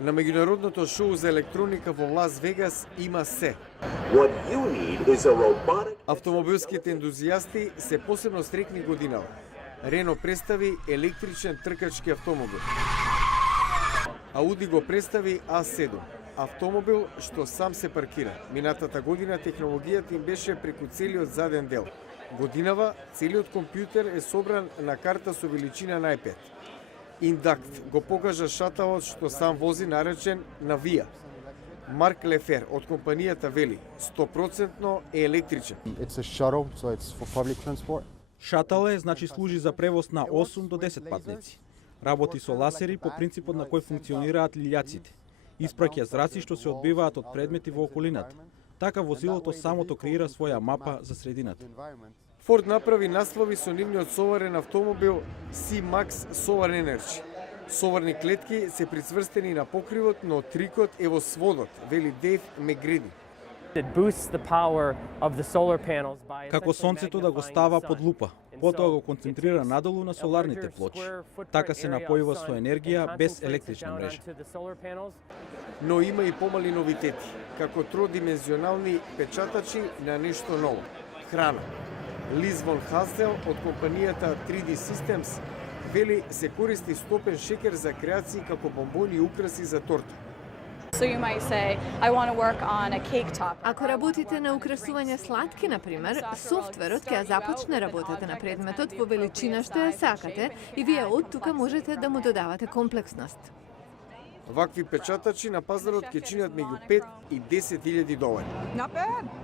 На меѓународното шоу за електроника во Лас Вегас има се. What you need is a robotic... Автомобилските ентузијасти се посебно стрекни годинава. Рено представи електричен тркачки автомобил. Ауди го представи А7, автомобил што сам се паркира. Минатата година технологијата им беше преку целиот заден дел. Годинава целиот компјутер е собран на карта со величина на iPad. Индакт го покажа шаталот што сам вози, наречен Навија. Марк Лефер од компанијата вели 100% е електричен. It's a shuttle, so it's for public transport. Шатал е, значи служи за превоз на 8 до 10 патници. Работи со ласери по принципот на кој функционираат лилјаците. Испраќа зраци што се одбиваат од предмети во околината. Така возилото самото креира своја мапа за средината. Форд направи наслови со нивниот соварен автомобил C-Max Solar Energy. Соварни клетки се прицврстени на покривот, но трикот е во сводот, вели Дейв Мегриди. Како сонцето да го става под лупа, потоа го концентрира надолу на соларните плочи. Така се напојува со енергија без електрична мрежа. Но има и помали новитети, како тродимензионални печатачи на нешто ново – храна. Лиз Вон Хастел од компанијата 3D Systems вели се користи стопен шекер за креации како бомбони и украси за торта. So you might say, I want to work on a cake top. Ако работите на украсување сладки, например, софтверот ќе започне работата на предметот во величина што ја сакате и вие од тука можете да му додавате комплексност. Вакви печатачи на пазарот ќе чинат меѓу 5 и 10.000 долари. Not bad.